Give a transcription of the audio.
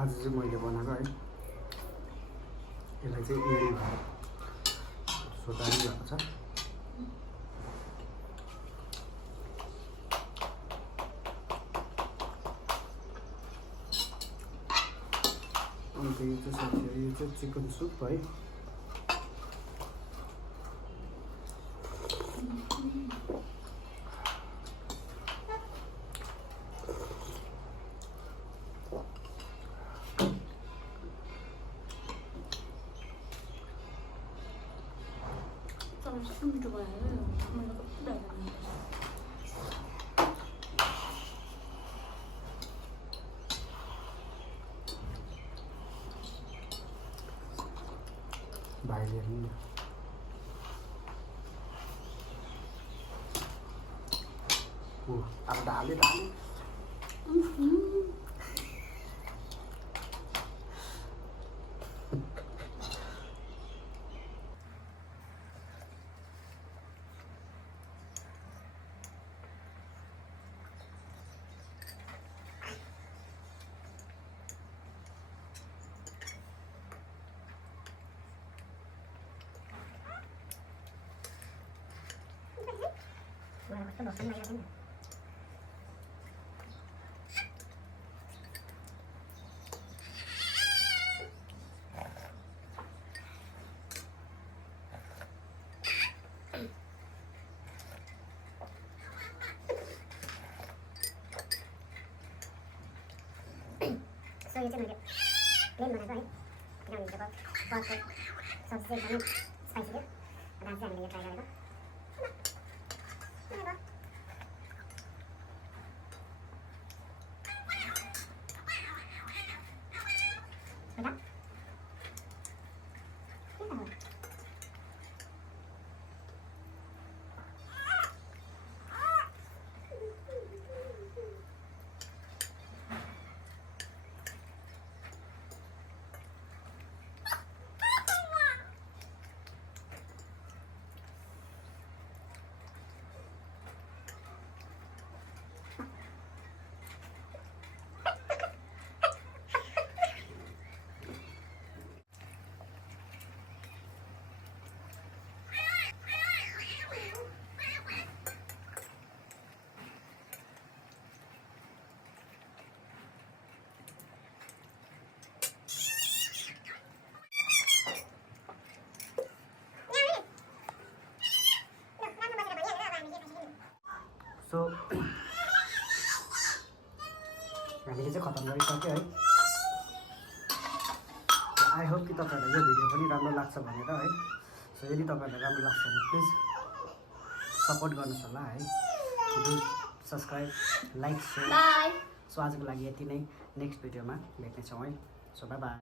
आज चाहिँ मैले बनाएको है यसलाई चाहिँ एडी भएर सोतारी भएको छ। अन्त यो चाहिँ साथीहरू यो चाहिँ चिकन सुप है। भाइले पनि अब ढाले So you can plain one as well. You don't need to go pork sauce एकदमै स्पाइसी थियो। अब आज चाहिँ हामीले यो ट्राई गरेको। सो हामीले चाहिँ खतम गरिसक्यो है। आई होप कि तपाईँहरूलाई यो भिडियो पनि राम्रो लाग्छ भनेर है। सो यदि तपाईँहरूलाई राम्रो लाग्छ भने प्लिज सपोर्ट गर्नुहोस् होला है। Do subscribe like share. So आजको लागि यति नै। नेक्स्ट भिडियोमा भेट्नेछौँ है। So by by.